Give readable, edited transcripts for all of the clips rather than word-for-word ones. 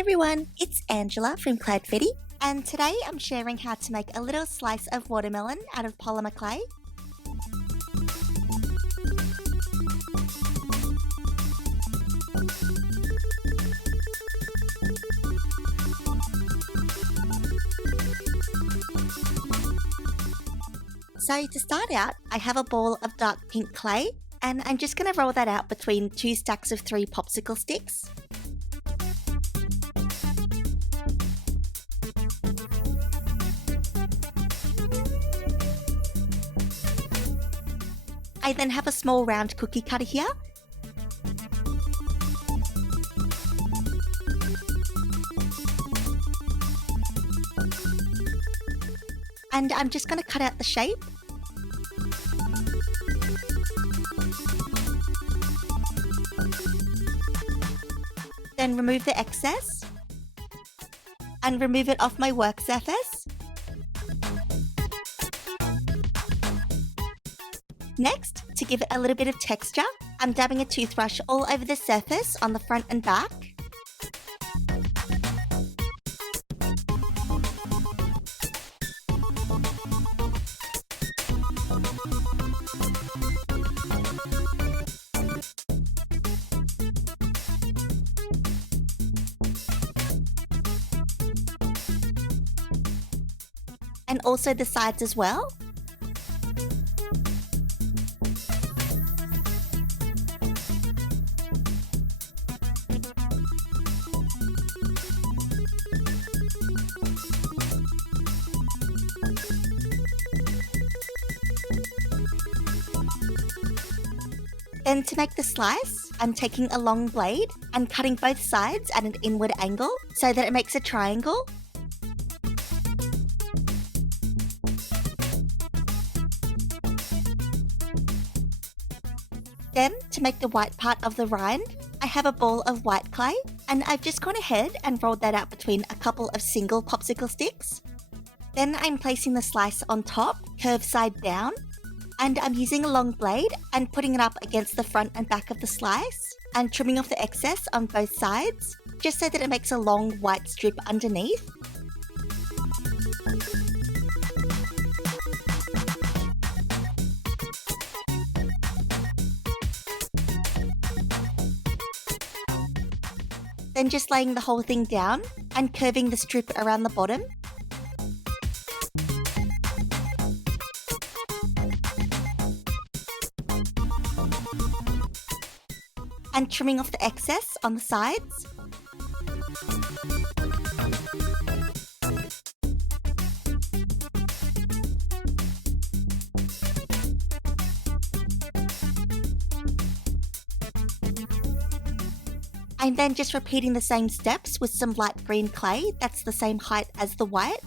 everyone, it's Angela from Cloudfetti, and today I'm sharing how to make a little slice of watermelon out of polymer clay. So to start out, I have a ball of dark pink clay, and I'm just going to roll that out between 2 stacks of 3 popsicle sticks. I then have a small round cookie cutter here. And I'm just going to cut out the shape. Then remove the excess and remove it off my work surface. Next, to give it a little bit of texture, I'm dabbing a toothbrush all over the surface on the front and back. And also the sides as well. Then to make the slice, I'm taking a long blade and cutting both sides at an inward angle so that it makes a triangle. Then, to make the white part of the rind, I have a ball of white clay, and I've just gone ahead and rolled that out between a couple of single popsicle sticks. Then I'm placing the slice on top, curved side down, and I'm using a long blade and putting it up against the front and back of the slice, and trimming off the excess on both sides, just so that it makes a long white strip underneath. Then just laying the whole thing down and curving the strip around the bottom. And trimming off the excess on the sides. I'm then just repeating the same steps with some light green clay that's the same height as the white.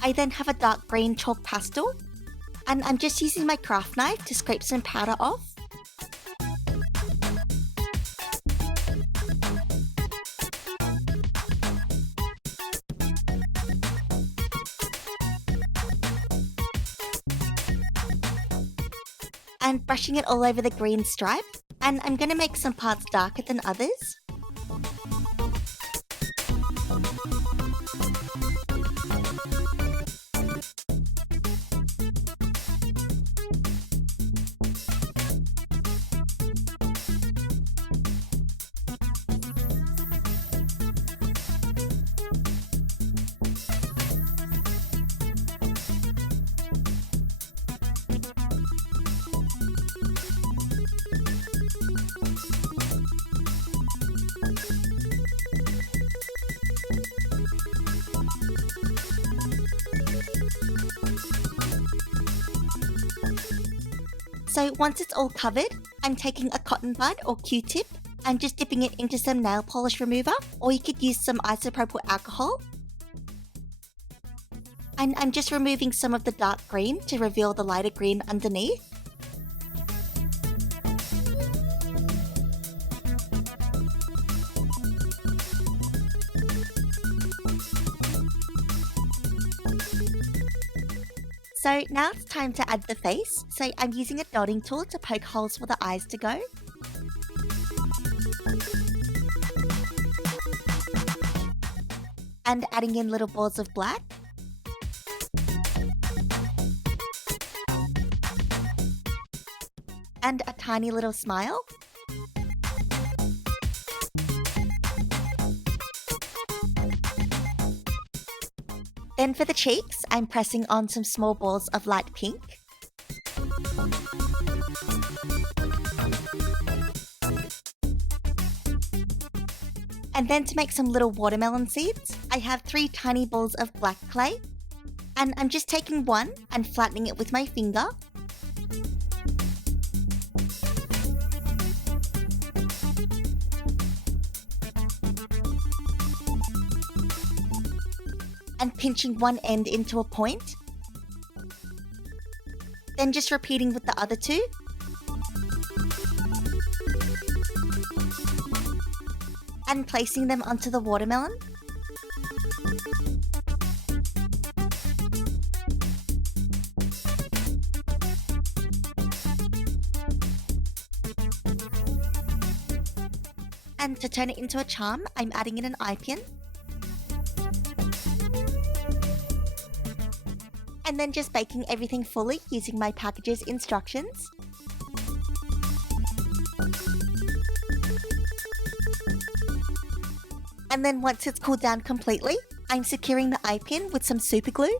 I then have a dark green chalk pastel, and I'm just using my craft knife to scrape some powder off. And brushing it all over the green stripe, and I'm going to make some parts darker than others. So once it's all covered, I'm taking a cotton bud or Q-tip and just dipping it into some nail polish remover, or you could use some isopropyl alcohol. And I'm just removing some of the dark green to reveal the lighter green underneath. So now it's time to add the face, so I'm using a dotting tool to poke holes for the eyes to go. And adding in little balls of black. And a tiny little smile. Then for the cheeks, I'm pressing on some small balls of light pink. And then to make some little watermelon seeds, I have 3 tiny balls of black clay. And I'm just taking one and flattening it with my finger. And pinching one end into a point. Then just repeating with the other 2. And placing them onto the watermelon. And to turn it into a charm, I'm adding in an eye pin. And then just baking everything fully using my package's instructions. And then once it's cooled down completely, I'm securing the eye pin with some Superglue.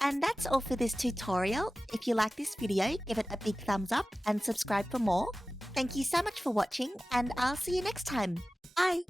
And that's all for this tutorial. If you like this video, give it a big thumbs up and subscribe for more. Thank you so much for watching, and I'll see you next time. Bye!